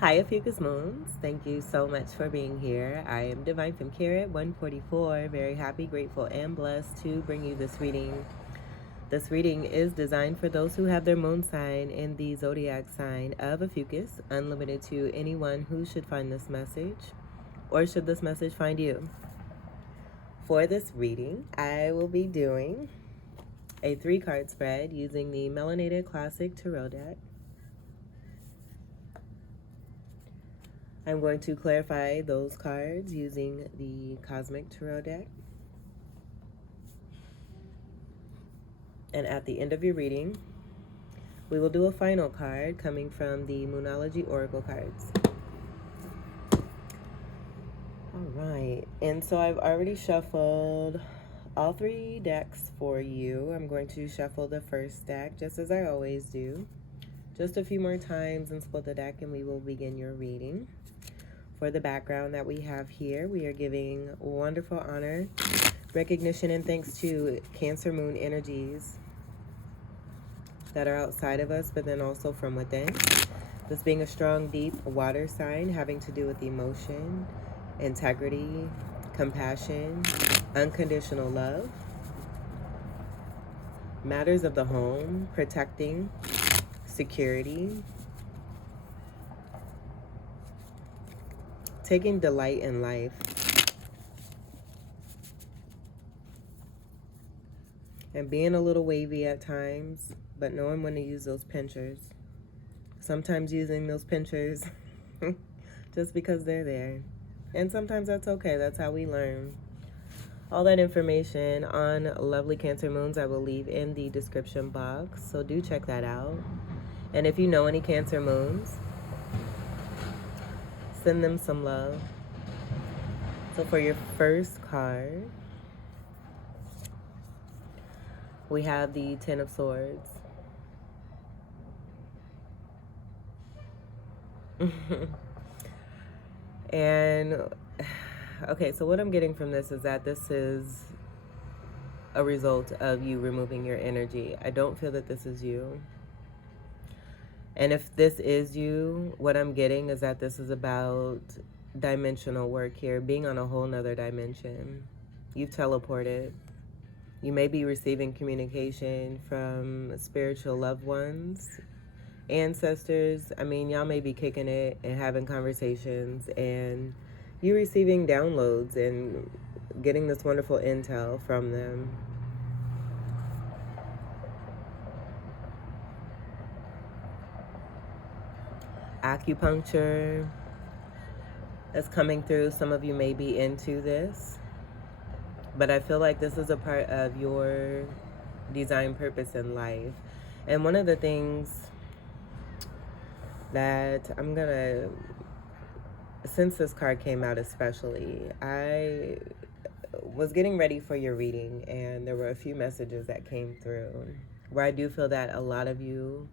Hi, Ophiuchus Moons. Thank you so much for being here. I am Divine from Carrot 144. Very happy, grateful, and blessed to bring you this reading. This reading is designed for those who have their moon sign in the zodiac sign of Ophiuchus, unlimited to anyone who should find this message, or should this message find you. For this reading, I will be doing a 3-card spread using the Melanated Classic Tarot deck. I'm going to clarify those cards using the Cosmic Tarot deck. And at the end of your reading, we will do a final card coming from the Moonology Oracle cards. All right, and so I've already shuffled all 3 decks for you. I'm going to shuffle the first deck just as I always do. Just a few more times and split the deck and we will begin your reading. For the background that we have here, we are giving wonderful honor, recognition, and thanks to Cancer Moon energies that are outside of us, but then also from within. This being a strong, deep water sign having to do with emotion, integrity, compassion, unconditional love, matters of the home, protecting, security, taking delight in life, and being a little wavy at times, but knowing when to use those pinchers. Sometimes using those pinchers just because they're there. And sometimes that's okay. That's how we learn. All that information on lovely Cancer Moons I will leave in the description box, so do check that out. And if you know any Cancer Moons, send them some love. So for your first card, we have the Ten of Swords. And okay, so what I'm getting from this is that this is a result of you removing your energy. I don't feel that this is you. And if this is you, what I'm getting is that this is about dimensional work here, being on a whole nother dimension. You've teleported. You may be receiving communication from spiritual loved ones, ancestors. I mean, y'all may be kicking it and having conversations, and you receiving downloads and getting this wonderful intel from them. Acupuncture is coming through. Some of you may be into this, but I feel like this is a part of your design purpose in life. And one of the things that I'm gonna, since this card came out especially, I was getting ready for your reading and there were a few messages that came through where I do feel that a lot of you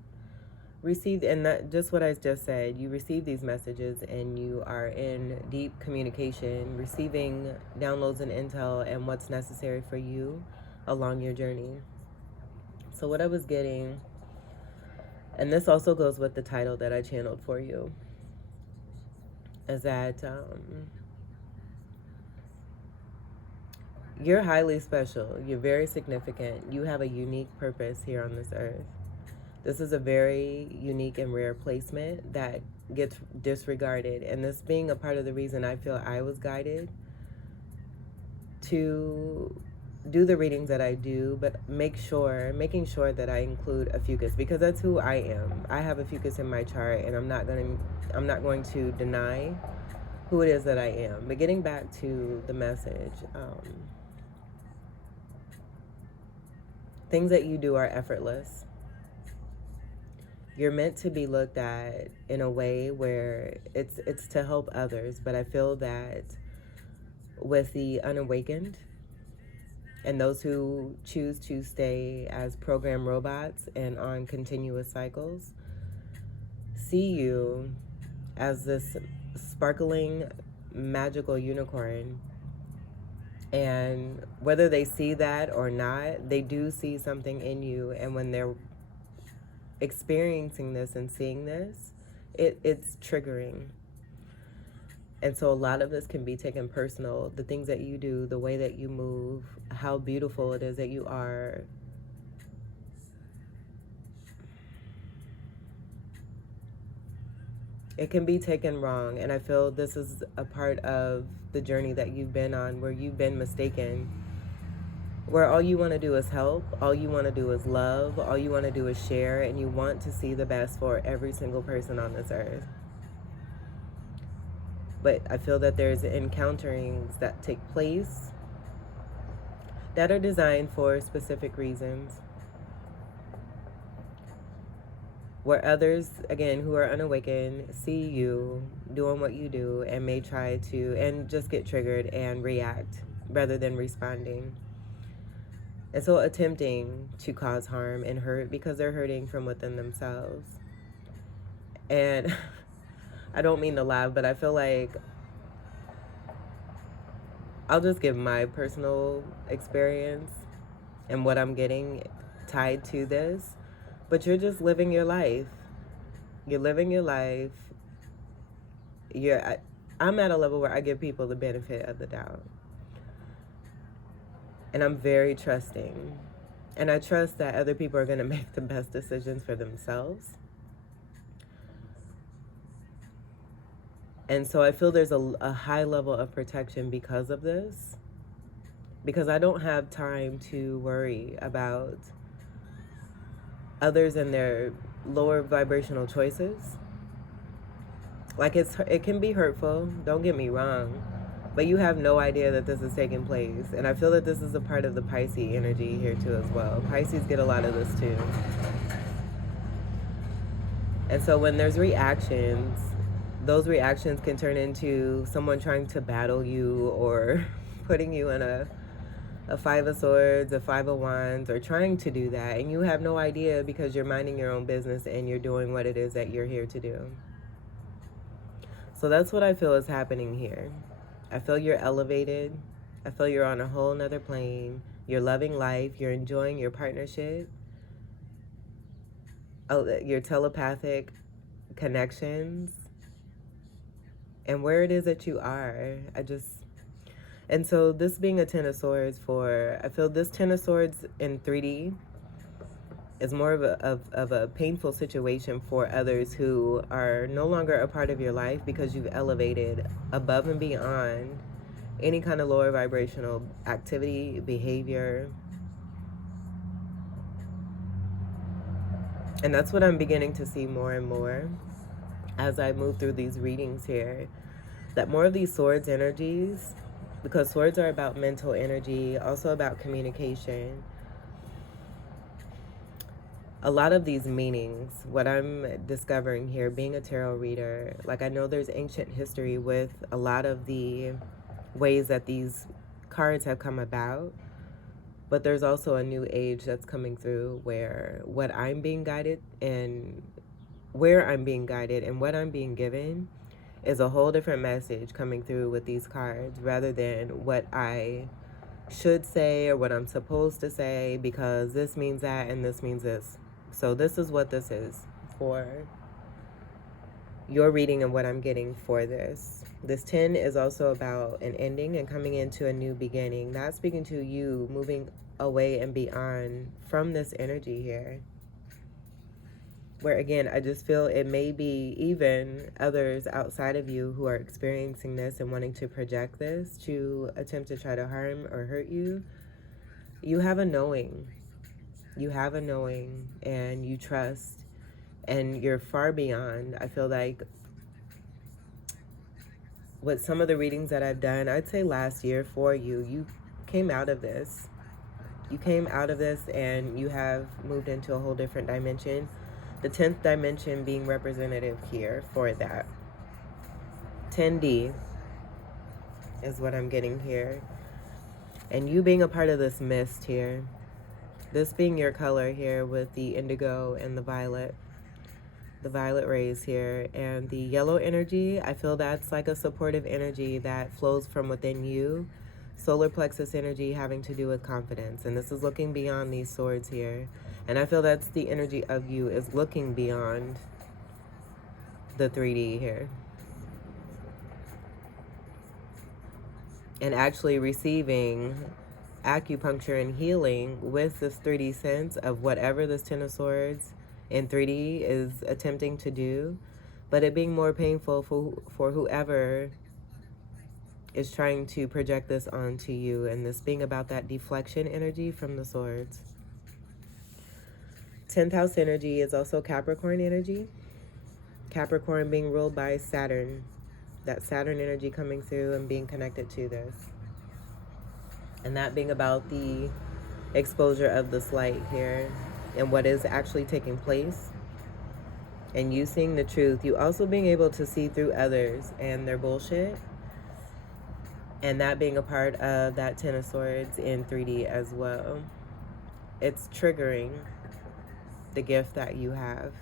received, and that just what I just said, you receive these messages and you are in deep communication, receiving downloads and intel and what's necessary for you along your journey. So what I was getting, and this also goes with the title that I channeled for you, is that you're highly special. You're very significant. You have a unique purpose here on this earth. This is a very unique and rare placement that gets disregarded. And this being a part of the reason I feel I was guided to do the readings that I do, but making sure that I include Ophiuchus, because that's who I am. I have Ophiuchus in my chart, and I'm not going to deny who it is that I am. But getting back to the message, things that you do are effortless. You're meant to be looked at in a way where it's to help others, but I feel that with the unawakened and those who choose to stay as program robots and on continuous cycles, see you as this sparkling, magical unicorn. And whether they see that or not, they do see something in you. And when they're experiencing this and seeing this, it's triggering. And so a lot of this can be taken personal. The things that you do, the way that you move, how beautiful it is that you are. It can be taken wrong. And I feel this is a part of the journey that you've been on, where you've been mistaken, where all you want to do is help, all you want to do is love, all you want to do is share, and you want to see the best for every single person on this earth. But I feel that there's encounterings that take place that are designed for specific reasons, where others, again, who are unawakened, see you doing what you do and may try to, and just get triggered and react rather than responding. And so attempting to cause harm and hurt because they're hurting from within themselves. And I don't mean to laugh, but I feel like I'll just give my personal experience and what I'm getting tied to this. But you're just living your life. You're living your life. I'm at a level where I give people the benefit of the doubt. And I'm very trusting. And I trust that other people are going to make the best decisions for themselves. And so I feel there's a high level of protection because of this. Because I don't have time to worry about others and their lower vibrational choices. Like, it can be hurtful, don't get me wrong, but you have no idea that this is taking place. And I feel that this is a part of the Pisces energy here too as well. Pisces get a lot of this too. And so when there's reactions, those reactions can turn into someone trying to battle you, or putting you in a Five of Swords, a Five of Wands, or trying to do that. And you have no idea because you're minding your own business and you're doing what it is that you're here to do. So that's what I feel is happening here. I feel you're elevated. I feel you're on a whole nother plane. You're loving life. You're enjoying your partnership. Your telepathic connections. And where it is that you are. And so this being a Ten of Swords I feel this Ten of Swords in 3D is more of a painful situation for others who are no longer a part of your life, because you've elevated above and beyond any kind of lower vibrational activity, behavior. And that's what I'm beginning to see more and more as I move through these readings here, that more of these swords energies, because swords are about mental energy, also about communication. A lot of these meanings, what I'm discovering here, being a tarot reader, like, I know there's ancient history with a lot of the ways that these cards have come about, but there's also a new age that's coming through where what I'm being guided and where I'm being guided and what I'm being given is a whole different message coming through with these cards, rather than what I should say or what I'm supposed to say, because this means that and this means this. So this is what this is for your reading and what I'm getting for this. This 10 is also about an ending and coming into a new beginning. Not speaking to you, moving away and beyond from this energy here. Where, again, I just feel it may be even others outside of you who are experiencing this and wanting to project this to attempt to try to harm or hurt you. You have a knowing. You have a knowing, and you trust, and you're far beyond. I feel like with some of the readings that I've done, I'd say last year for you, you came out of this. You came out of this and you have moved into a whole different dimension. The 10th dimension being representative here for that. 10D is what I'm getting here. And you being a part of this mist here. This being your color here with the indigo and the violet rays here. And the yellow energy, I feel that's like a supportive energy that flows from within you. Solar plexus energy having to do with confidence. And this is looking beyond these swords here. And I feel that's the energy of you, is looking beyond the 3D here. And actually receiving acupuncture and healing with this 3D sense of whatever this Ten of Swords in 3D is attempting to do, but it being more painful for whoever is trying to project this onto you, and this being about that deflection energy from the swords. 10th house energy is also Capricorn energy. Capricorn being ruled by Saturn. That Saturn energy coming through and being connected to this. And that being about the exposure of this light here and what is actually taking place. And you seeing the truth. You also being able to see through others and their bullshit. And that being a part of that Ten of Swords in 3D as well. It's triggering the gift that you have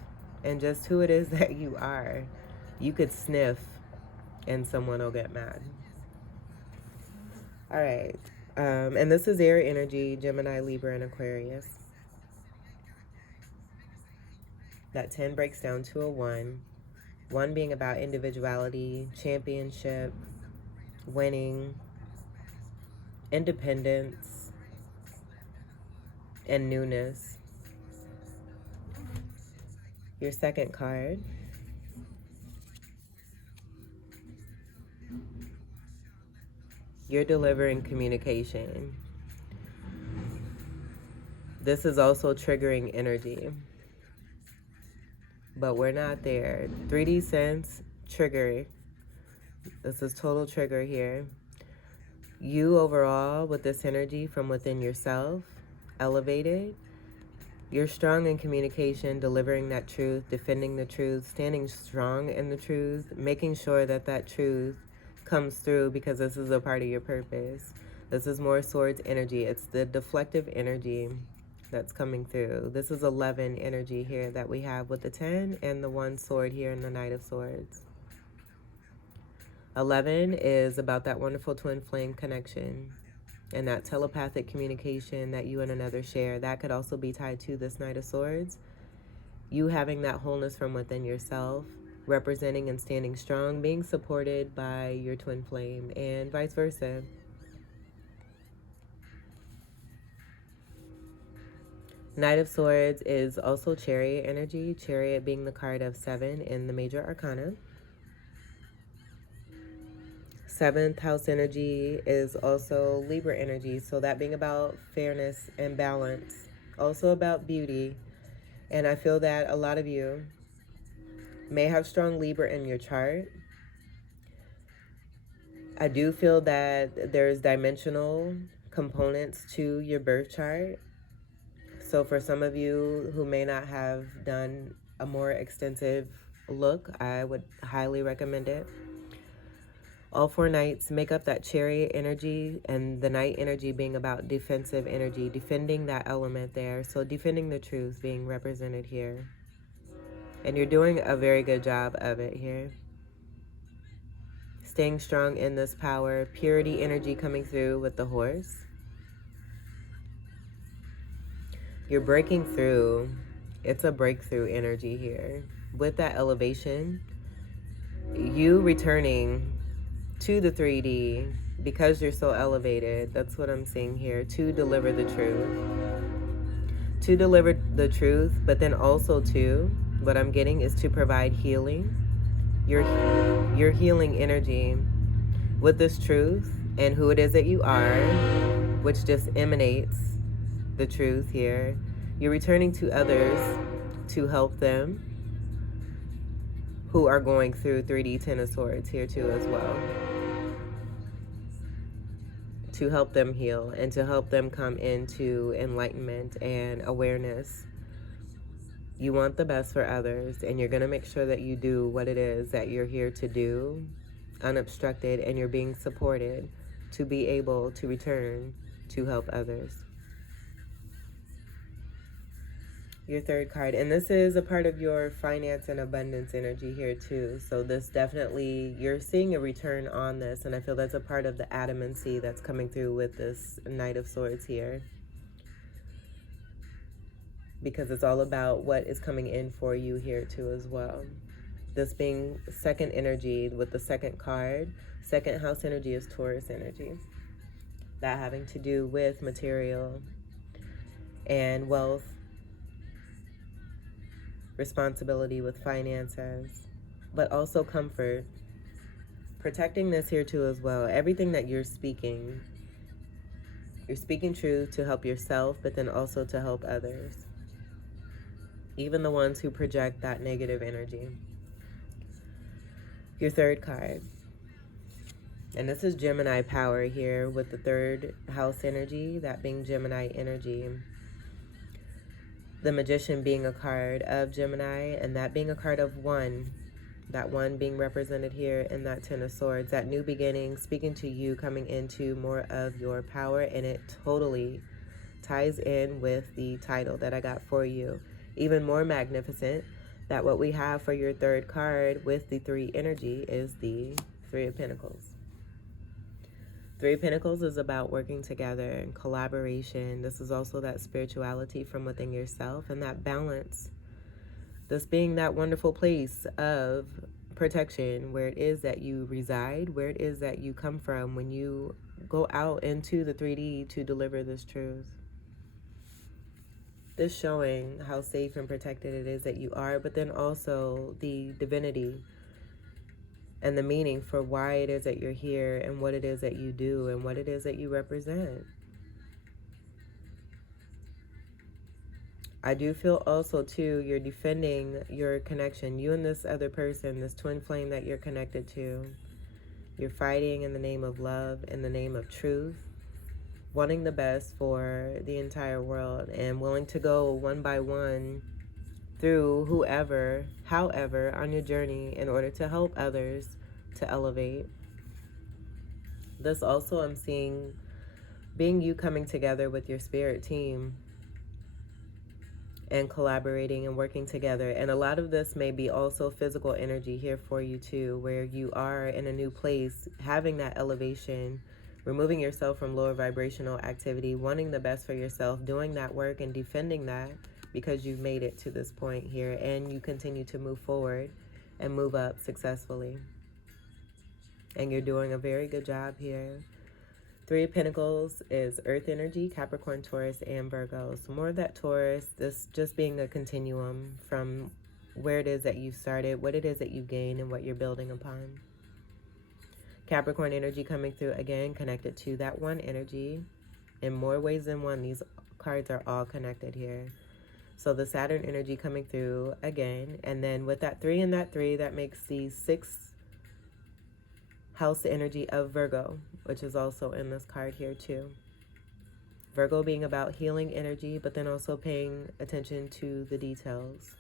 and just who it is that you are. You could sniff and someone will get mad. All right. And this is air energy, Gemini, Libra, and Aquarius. That 10 breaks down to a 1. 1 being about individuality, championship, winning, independence, and newness. Your second card. You're delivering communication. This is also triggering energy. But we're not there. 3D sense, trigger. This is total trigger here. You overall, with this energy from within yourself, elevated. You're strong in communication, delivering that truth, defending the truth, standing strong in the truth, making sure that that truth comes through because this is a part of your purpose. This is more swords energy. It's the deflective energy that's coming through. This is 11 energy here that we have with the 10 and the 1 sword here in the Knight of Swords. 11 is about that wonderful twin flame connection and that telepathic communication that you and another share. That could also be tied to this Knight of Swords. You having that wholeness from within yourself, representing and standing strong, being supported by your twin flame, and vice versa. Knight of Swords is also Chariot energy, Chariot being the card of 7 in the Major Arcana. 7th house energy is also Libra energy, so that being about fairness and balance, also about beauty. And I feel that a lot of you may have strong Libra in your chart. I do feel that there's dimensional components to your birth chart. So for some of you who may not have done a more extensive look, I would highly recommend it. All 4 knights make up that Chariot energy, and the knight energy being about defensive energy, defending that element there. So defending the truth being represented here. And you're doing a very good job of it here. Staying strong in this power, purity energy coming through with the horse. You're breaking through. It's a breakthrough energy here. With that elevation, you returning to the 3D because you're so elevated. That's what I'm seeing here, to deliver the truth. To deliver the truth, but then also too, what I'm getting is to provide healing. Your healing energy with this truth and who it is that you are, which just emanates the truth here. You're returning to others to help them who are going through 3D Ten of Swords here too as well. To help them heal and to help them come into enlightenment and awareness. You want the best for others, and you're going to make sure that you do what it is that you're here to do, unobstructed, and you're being supported to be able to return to help others. Your third card, and this is a part of your finance and abundance energy here too. So this definitely, you're seeing a return on this, and I feel that's a part of the adamancy that's coming through with this Knight of Swords here. Because it's all about what is coming in for you here too as well. This being second energy with the second card. Second house energy is Taurus energy. That having to do with material and wealth, responsibility with finances, but also comfort. Protecting this here too as well. Everything that you're speaking truth to help yourself, but then also to help others. Even the ones who project that negative energy. Your third card. And this is Gemini power here with the third house energy, that being Gemini energy. The Magician being a card of Gemini, and that being a card of one. That one being represented here in that Ten of Swords. That new beginning, speaking to you, coming into more of your power, and it totally ties in with the title that I got for you. Even more magnificent, that what we have for your third card with the 3 energy is the Three of Pentacles. Three of Pentacles is about working together and collaboration. This is also that spirituality from within yourself and that balance. This being that wonderful place of protection, where it is that you reside, where it is that you come from when you go out into the 3D to deliver this truth. This showing how safe and protected it is that you are, but then also the divinity and the meaning for why it is that you're here and what it is that you do and what it is that you represent. I do feel also, too, you're defending your connection. You and this other person, this twin flame that you're connected to. You're fighting in the name of love, in the name of truth, wanting the best for the entire world and willing to go one by one through whoever, however, on your journey in order to help others to elevate. This also I'm seeing being you coming together with your spirit team and collaborating and working together. And a lot of this may be also physical energy here for you too, where you are in a new place, having that elevation, removing yourself from lower vibrational activity, wanting the best for yourself, doing that work and defending that because you've made it to this point here and you continue to move forward and move up successfully. And you're doing a very good job here. Three of Pentacles is Earth energy, Capricorn, Taurus, and Virgo. So more of that Taurus, this just being a continuum from where it is that you started, what it is that you gain, and what you're building upon. Capricorn energy coming through again, connected to that one energy. In more ways than one, these cards are all connected here. So the Saturn energy coming through again. And then with that 3 and that 3, that makes the 6th house energy of Virgo, which is also in this card here too. Virgo being about healing energy, but then also paying attention to the details.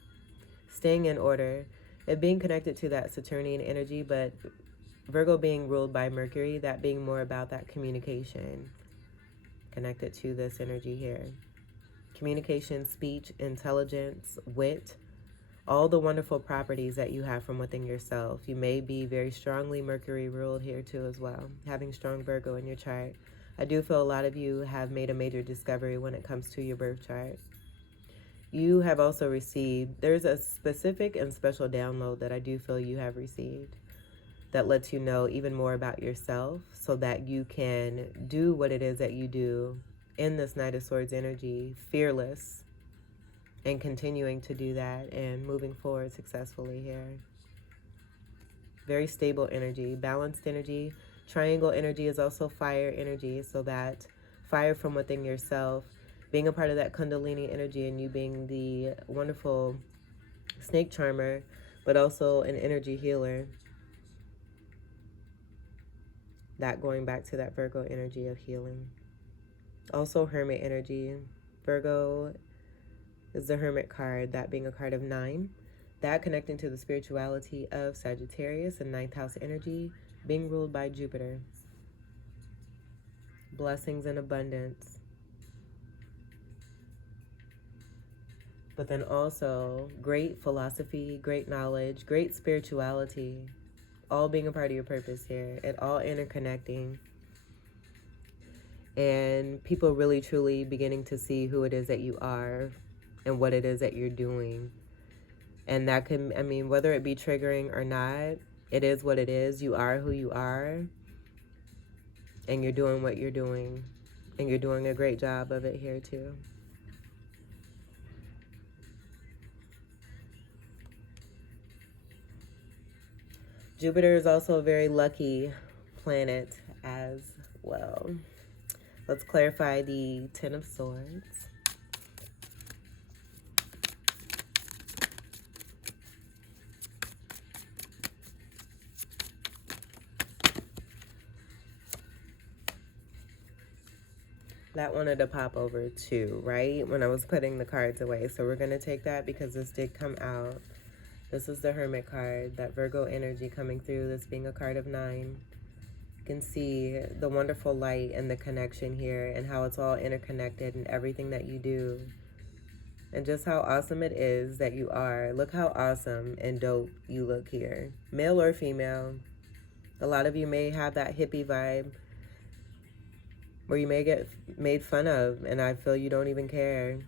Staying in order. It being connected to that Saturnian energy, but Virgo being ruled by Mercury, that being more about that communication. Connected to this energy here. Communication, speech, intelligence, wit, all the wonderful properties that you have from within yourself. You may be very strongly Mercury ruled here too as well, having strong Virgo in your chart. I do feel a lot of you have made a major discovery when it comes to your birth chart. You have also received, there's a specific and special download that I do feel you have received that lets you know even more about yourself so that you can do what it is that you do in this Knight of Swords energy, fearless, and continuing to do that and moving forward successfully here. Very stable energy, balanced energy. Triangle energy is also fire energy, so that fire from within yourself, being a part of that Kundalini energy and you being the wonderful snake charmer, but also an energy healer. That going back to that Virgo energy of healing. Also Hermit energy. Virgo is the Hermit card, that being a card of 9. That connecting to the spirituality of Sagittarius and 9th house energy, being ruled by Jupiter. Blessings and abundance. But then also great philosophy, great knowledge, great spirituality, all being a part of your purpose here. It all interconnecting. And people really truly beginning to see who it is that you are and what it is that you're doing. And that can, I mean, whether it be triggering or not, it is what it is. You are who you are, and you're doing what you're doing, and you're doing a great job of it here too. Jupiter is also a very lucky planet as well. Let's clarify the Ten of Swords. That wanted to pop over too, right? When I was putting the cards away. So we're going to take that because this did come out. This is the Hermit card, that Virgo energy coming through, this being a card of 9. You can see the wonderful light and the connection here and how it's all interconnected and everything that you do. And just how awesome it is that you are. Look how awesome and dope you look here. Male or female. A lot of you may have that hippie vibe where you may get made fun of, and I feel you don't even care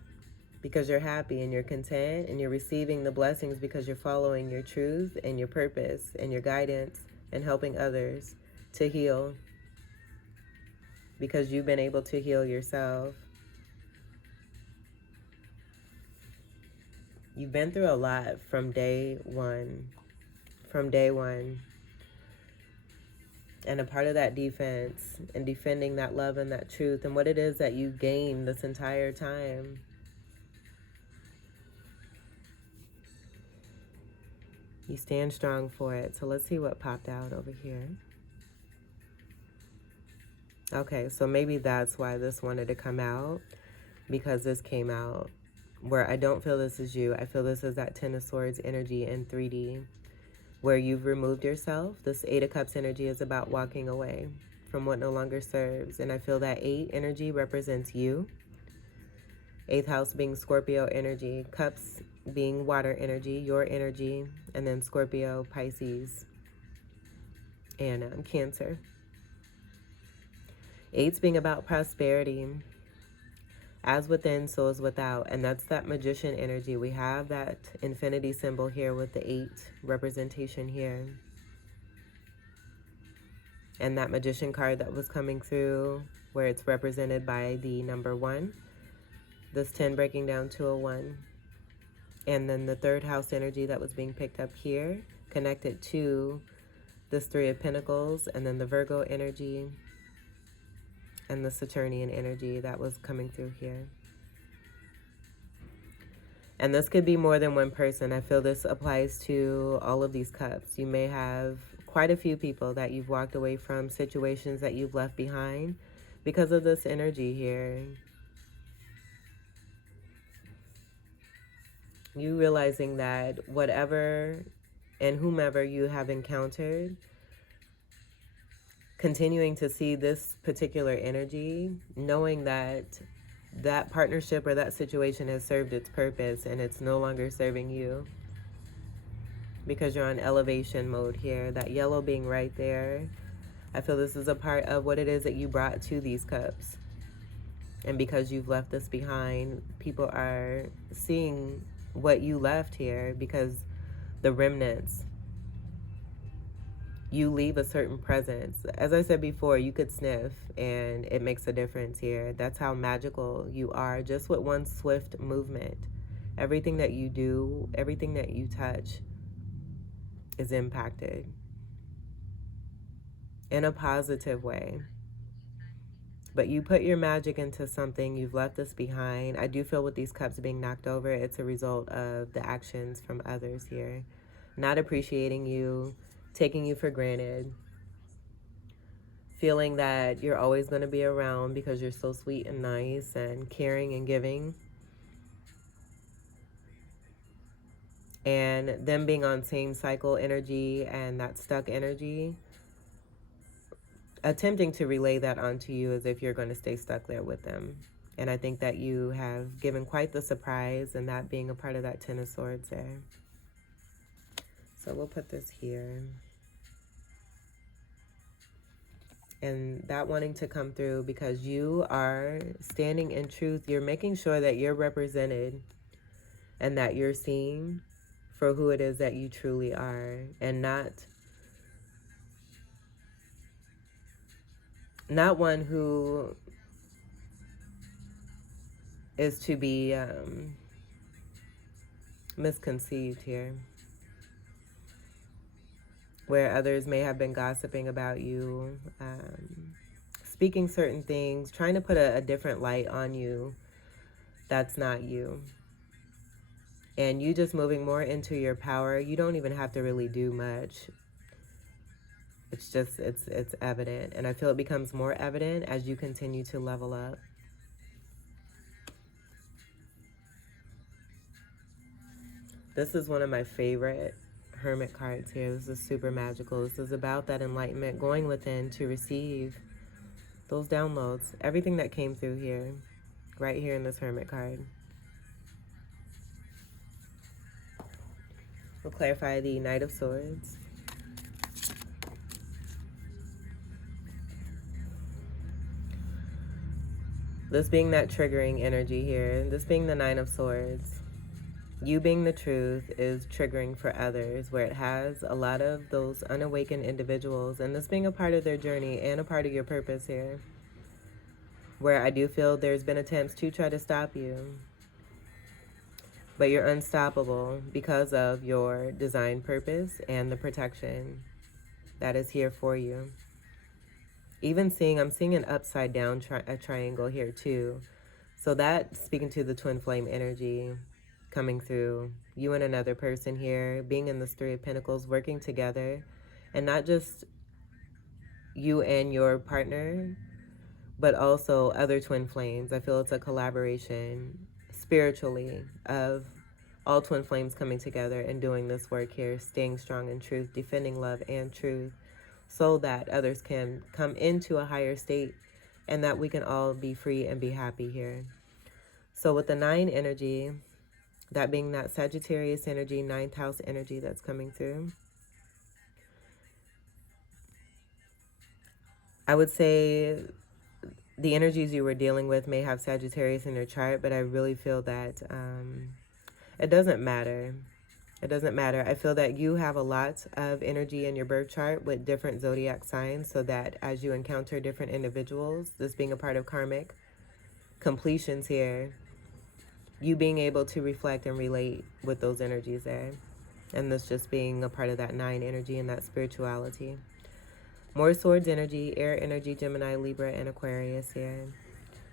because you're happy and you're content and you're receiving the blessings because you're following your truth and your purpose and your guidance and helping others to heal because you've been able to heal yourself. You've been through a lot from day one. And a part of that defense and defending that love and that truth and what it is that you gained this entire time. You stand strong for it. So let's see what popped out over here. Okay, so maybe that's why this wanted to come out, because this came out where I don't feel this is you. I feel this is that Ten of Swords energy in 3D. Where you've removed yourself. This 8 of Cups energy is about walking away from what no longer serves. And I feel that 8 energy represents you. 8th house being Scorpio energy. Cups being water energy, your energy. And then Scorpio, Pisces, and Cancer. 8's being about prosperity. As within, so is without. And that's that magician energy. We have that infinity symbol here with the 8 representation here. And that magician card that was coming through where it's represented by the number 1. This 10 breaking down to a 1. And then the 3rd house energy that was being picked up here, connected to this 3 of Pentacles. And then the Virgo energy. And the Saturnian energy that was coming through here. And this could be more than one person. I feel this applies to all of these cups. You may have quite a few people that you've walked away from, situations that you've left behind because of this energy here. You realizing that whatever and whomever you have encountered, continuing to see this particular energy, knowing that that partnership or that situation has served its purpose and it's no longer serving you because you're on elevation mode here. That yellow being right there. I feel this is a part of what it is that you brought to these cups. And because you've left this behind, people are seeing what you left here because the remnants, you leave a certain presence. As I said before, you could sniff and it makes a difference here. That's how magical you are, just with one swift movement. Everything that you do, everything that you touch is impacted in a positive way. But you put your magic into something, you've left this behind. I do feel with these cups being knocked over, it's a result of the actions from others here. Not appreciating you, taking you for granted, feeling that you're always going to be around because you're so sweet and nice and caring and giving. And them being on same cycle energy and that stuck energy, attempting to relay that onto you as if you're going to stay stuck there with them. And I think that you have given quite the surprise, and that being a part of that Ten of Swords there. So we'll put this here. And that wanting to come through because you are standing in truth. You're making sure that you're represented and that you're seen for who it is that you truly are, and not one who is to be misconceived here, where others may have been gossiping about you, speaking certain things, trying to put a different light on you that's not you. And you just moving more into your power. You don't even have to really do much. It's just, it's evident. And I feel it becomes more evident as you continue to level up. This is one of my favorite Hermit cards here. This is super magical. This is about that enlightenment, going within to receive those downloads. Everything that came through here, right here in this Hermit card. We'll clarify the Knight of Swords. This being that triggering energy here. This being the Nine of Swords. You being the truth is triggering for others, where it has a lot of those unawakened individuals, and this being a part of their journey and a part of your purpose here, where I do feel there's been attempts to try to stop you, but you're unstoppable because of your design purpose and the protection that is here for you. Even I'm seeing an upside down triangle here too. So that, speaking to the twin flame energy coming through, you and another person here, being in this Three of Pentacles, working together, and not just you and your partner, but also other twin flames. I feel it's a collaboration spiritually of all twin flames coming together and doing this work here, staying strong in truth, defending love and truth, so that others can come into a higher state and that we can all be free and be happy here. So with the 9 energy, that being that Sagittarius energy, 9th house energy that's coming through, I would say the energies you were dealing with may have Sagittarius in your chart, but I really feel that it doesn't matter. It doesn't matter. I feel that you have a lot of energy in your birth chart with different zodiac signs, so that as you encounter different individuals, this being a part of karmic completions here, you being able to reflect and relate with those energies there. And this just being a part of that 9 energy and that spirituality. More swords energy, air energy, Gemini, Libra, and Aquarius here.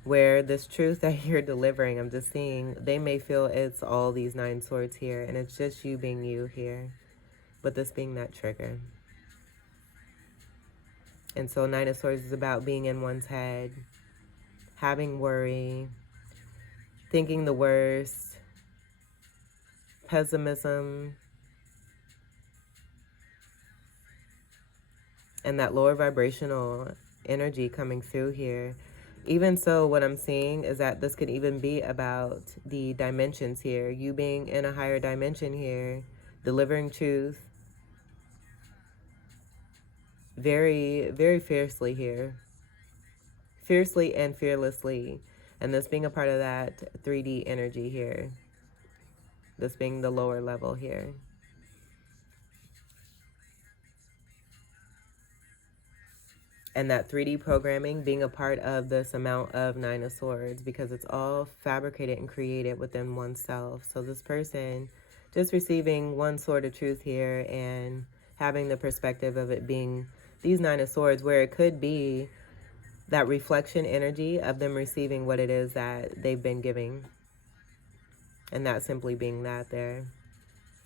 Where this truth that you're delivering, I'm just seeing, they may feel it's all these 9 swords here, and it's just you being you here, but this being that trigger. And so 9 of Swords is about being in one's head, having worry, thinking the worst, pessimism, and that lower vibrational energy coming through here. Even so, what I'm seeing is that this could even be about the dimensions here. You being in a higher dimension here, delivering truth very, very fiercely here. Fiercely and fearlessly. And this being a part of that 3D energy here. This being the lower level here. And that 3D programming being a part of this amount of 9 of Swords, because it's all fabricated and created within oneself. So this person just receiving one sword of truth here and having the perspective of it being these 9 of Swords, where it could be that reflection energy of them receiving what it is that they've been giving. And that simply being that there,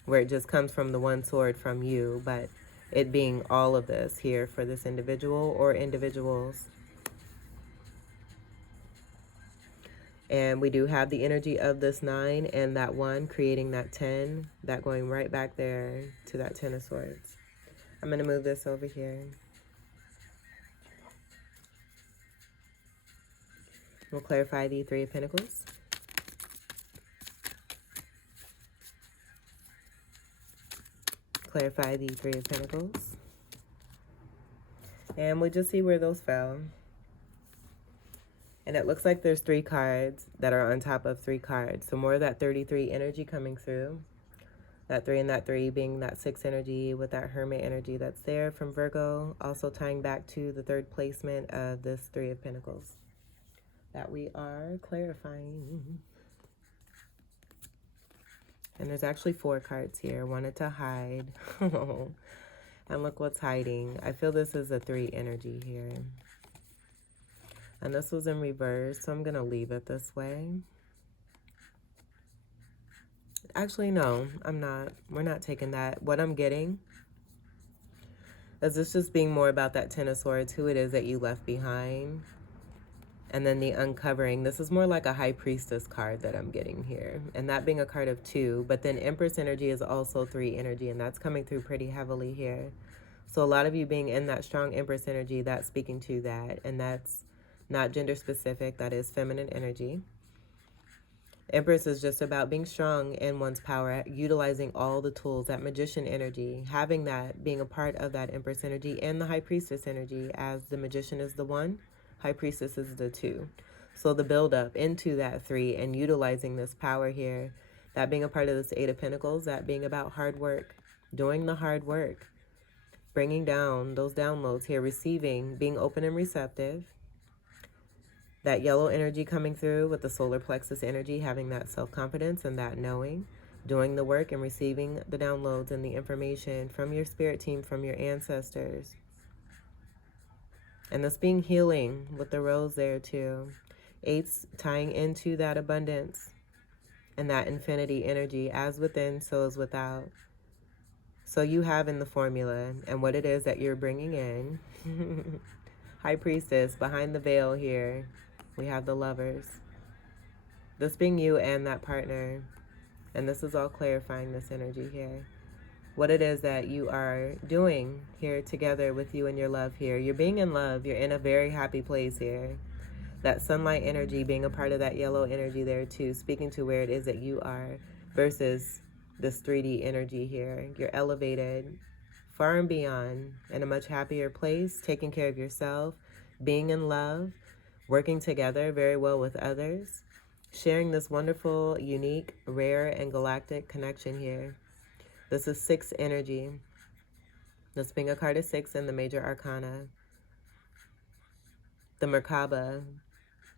where it just comes from the one sword from you, but it being all of this here for this individual or individuals. And we do have the energy of this 9 and that 1 creating that 10, that going right back there to that 10 of Swords. I'm going to move this over here. We'll clarify the 3 of Pentacles. Clarify the 3 of Pentacles. And we'll just see where those fell. And it looks like there's 3 cards that are on top of 3 cards. So more of that 33 energy coming through. That 3 and that 3 being that 6 energy with that Hermit energy that's there from Virgo. Also tying back to the 3rd placement of this 3 of Pentacles that we are clarifying. And there's actually 4 cards here. Wanted to hide. And look what's hiding. I feel this is a 3 energy here. And this was in reverse, so I'm going to leave it this way. Actually, no, I'm not. We're not taking that. What I'm getting is this just being more about that 10 of Swords, who it is that you left behind. And then the uncovering. This is more like a High Priestess card that I'm getting here. And that being a card of 2. But then Empress energy is also 3 energy. And that's coming through pretty heavily here. So a lot of you being in that strong Empress energy, that's speaking to that. And that's not gender specific. That is feminine energy. Empress is just about being strong in one's power, utilizing all the tools, that Magician energy, having that, being a part of that Empress energy, and the High Priestess energy, as the Magician is the 1, High Priestess is the 2. So the build up into that 3 and utilizing this power here, that being a part of this 8 of Pentacles, that being about hard work, doing the hard work, bringing down those downloads here, receiving, being open and receptive. That yellow energy coming through with the solar plexus energy, having that self-confidence and that knowing, doing the work and receiving the downloads and the information from your spirit team, from your ancestors. And this being healing with the rose there too. 8's tying into that abundance and that infinity energy, as within, so is without. So you have in the formula and what it is that you're bringing in. High Priestess, behind the veil here. We have the Lovers. This being you and that partner. And this is all clarifying this energy here. What it is that you are doing here together with you and your love here. You're being in love. You're in a very happy place here. That sunlight energy being a part of that yellow energy there too. Speaking to where it is that you are versus this 3D energy here. You're elevated far and beyond in a much happier place. Taking care of yourself. Being in love. Working together very well with others, sharing this wonderful, unique, rare, and galactic connection here. This is 6 energy. This being a card of 6 in the major arcana. The Merkaba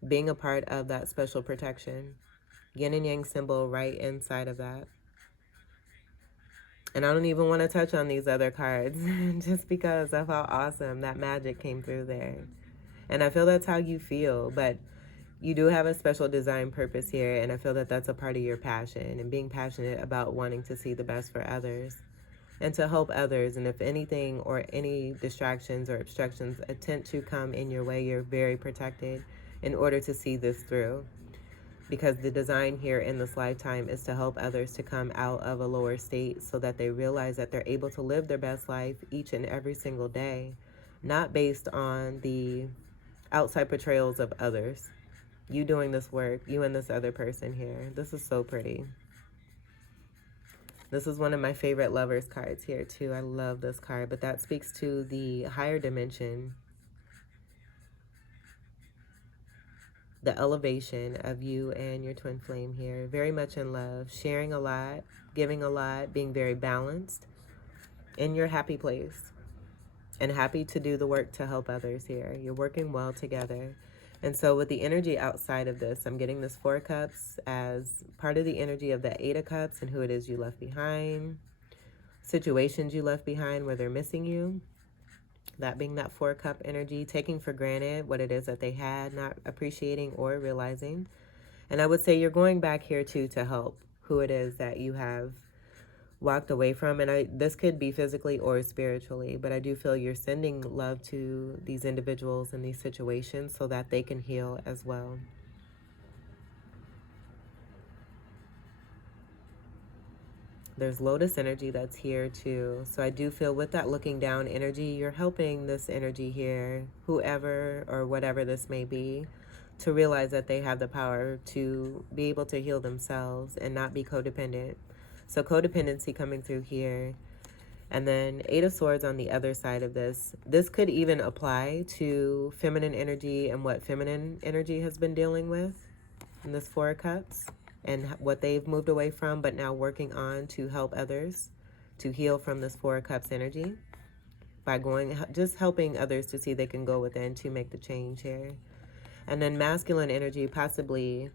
being a part of that special protection. Yin and Yang symbol right inside of that. And I don't even want to touch on these other cards just because of how awesome that magic came through there. And I feel that's how you feel, but you do have a special design purpose here, and I feel that that's a part of your passion and being passionate about wanting to see the best for others and to help others. And if anything or any distractions or obstructions attempt to come in your way, you're very protected in order to see this through. Because the design here in this lifetime is to help others to come out of a lower state so that they realize that they're able to live their best life each and every single day, not based on the outside portrayals of others. You doing this work, you and this other person here. This is so pretty. This is one of my favorite Lovers cards here too. I love this card, but that speaks to the higher dimension, the elevation of you and your twin flame here. Very much in love, sharing a lot, giving a lot, being very balanced in your happy place. And happy to do the work to help others here. You're working well together. And so with the energy outside of this, I'm getting this 4 cups as part of the energy of the 8 of cups and who it is you left behind. Situations you left behind where they're missing you. That being that 4 cup energy, taking for granted what it is that they had, not appreciating or realizing. And I would say you're going back here too to help who it is that you have walked away from. And this could be physically or spiritually, but I do feel you're sending love to these individuals in these situations so that they can heal as well. There's Lotus energy that's here too. So I do feel with that looking down energy, you're helping this energy here, whoever or whatever this may be, to realize that they have the power to be able to heal themselves and not be codependent. So codependency coming through here. And then 8 of Swords on the other side of this. This could even apply to feminine energy and what feminine energy has been dealing with in this 4 of Cups. and what they've moved away from, but now working on to help others to heal from this Four of Cups energy by just helping others to see they can go within to make the change here. And then masculine energy, possibly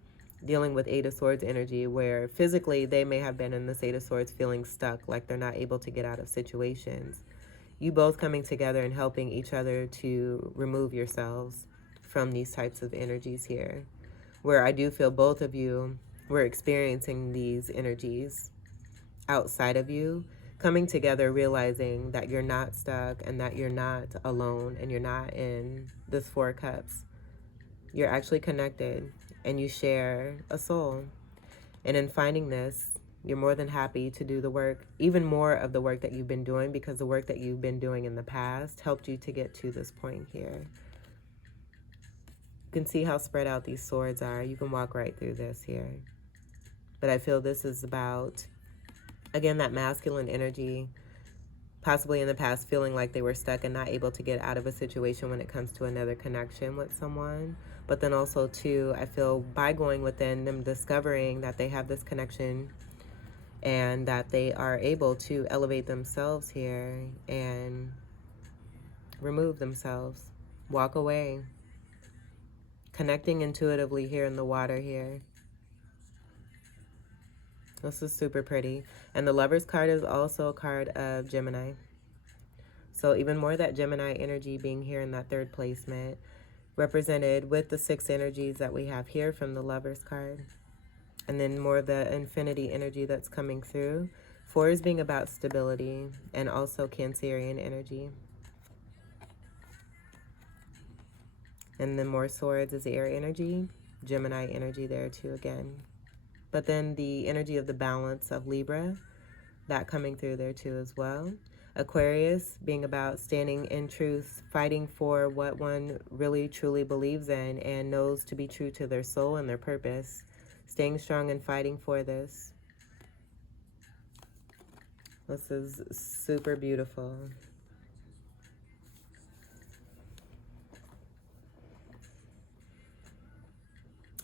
dealing with Eight of Swords energy, where physically they may have been in this Eight of Swords feeling stuck, like they're not able to get out of situations. You both coming together and helping each other to remove yourselves from these types of energies here, where I do feel both of you were experiencing these energies outside of you, coming together, realizing that you're not stuck and that you're not alone and you're not in this Four of Cups. You're actually connected and you share a soul. And in finding this, you're more than happy to do the work, even more of the work that you've been doing, because the work that you've been doing in the past helped you to get to this point here. You can see how spread out these swords are. You can walk right through this here. But I feel this is about, again, that masculine energy, possibly in the past feeling like they were stuck and not able to get out of a situation when it comes to another connection with someone. But then also, too, I feel by going within them, discovering that they have this connection and that they are able to elevate themselves here and remove themselves, walk away, connecting intuitively here in the water here. This is super pretty. And the Lover's card is also a card of Gemini. So even more that Gemini energy being here in that third placement, represented with the 6 energies that we have here from the Lover's card. And then more of the infinity energy that's coming through. 4 is being about stability and also Cancerian energy. And then more swords is air energy, Gemini energy there too again. But then the energy of the balance of Libra, that coming through there too as well. Aquarius being about standing in truth, fighting for what one really truly believes in and knows to be true to their soul and their purpose. Staying strong and fighting for this. This is super beautiful.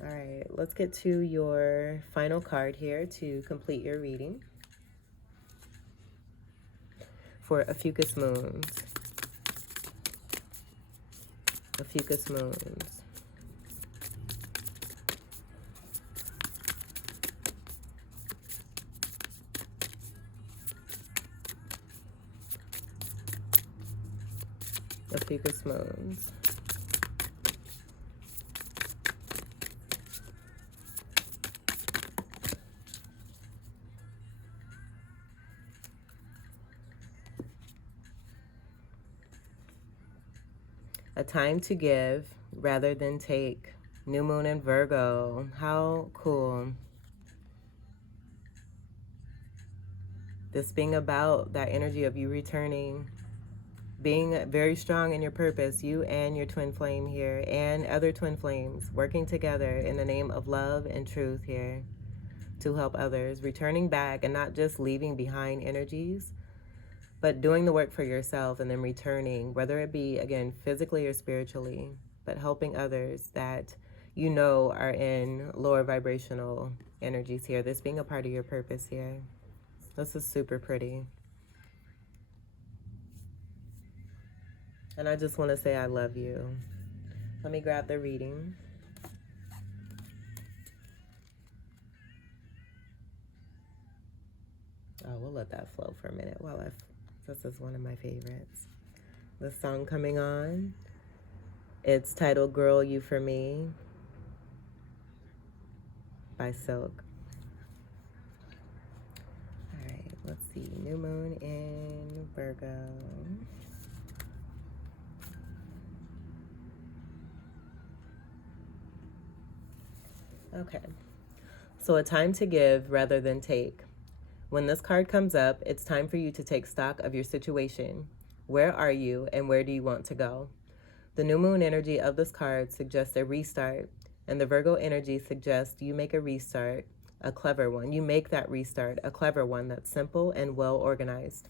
All right, let's get to your final card here to complete your reading for Ophiuchus moons. Ophiuchus moons. Ophiuchus moons. A time to give rather than take. New moon in Virgo. How cool. This being about that energy of you returning, being very strong in your purpose, you and your twin flame here, and other twin flames working together in the name of love and truth here to help others, returning back and not just leaving behind energies, but doing the work for yourself and then returning, whether it be, again, physically or spiritually, but helping others that you know are in lower vibrational energies here. This being a part of your purpose here. This is super pretty. And I just want to say I love you. Let me grab the reading. Oh, we'll let that flow for a minute while this is one of my favorites. The song coming on, it's titled Girl You For Me by Silk. All right, let's see. New moon in Virgo. Okay, so a time to give rather than take. When this card comes up, it's time for you to take stock of your situation. Where are you and where do you want to go? The new moon energy of this card suggests a restart, and the Virgo energy suggests you make a restart, a clever one. You make that restart, a clever one that's simple and well organized.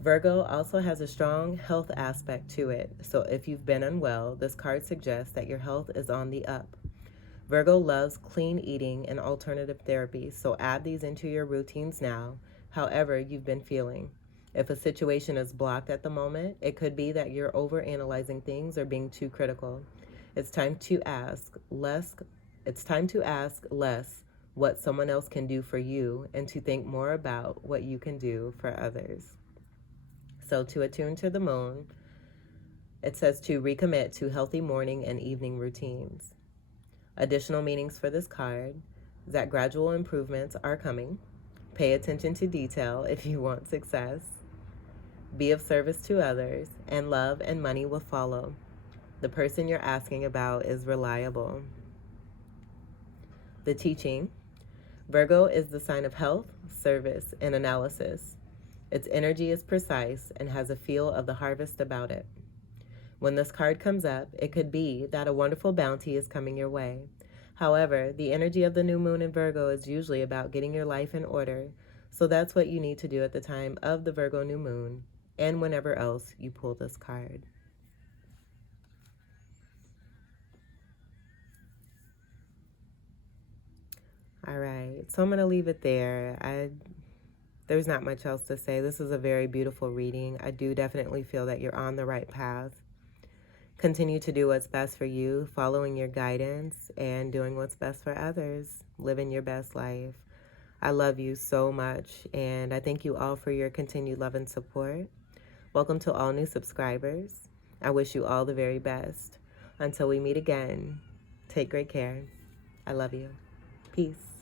Virgo also has a strong health aspect to it, so if you've been unwell, this card suggests that your health is on the up. Virgo loves clean eating and alternative therapy, so add these into your routines now, however you've been feeling. If a situation is blocked at the moment, it could be that you're overanalyzing things or being too critical. It's time to ask less. It's time to ask less what someone else can do for you and to think more about what you can do for others. So to attune to the moon, it says to recommit to healthy morning and evening routines. Additional meanings for this card is that gradual improvements are coming. Pay attention to detail if you want success. Be of service to others, and love and money will follow. The person you're asking about is reliable. The teaching: Virgo is the sign of health, service, and analysis. Its energy is precise and has a feel of the harvest about it. When this card comes up, it could be that a wonderful bounty is coming your way. However, the energy of the new moon in Virgo is usually about getting your life in order, so that's what you need to do at the time of the Virgo new moon and whenever else you pull this card. All right, so I'm going to leave it there. There's not much else to say. This is a very beautiful reading. I do definitely feel that you're on the right path. Continue to do what's best for you, following your guidance, and doing what's best for others, living your best life. I love you so much, and I thank you all for your continued love and support. Welcome to all new subscribers. I wish you all the very best. Until we meet again, take great care. I love you. Peace.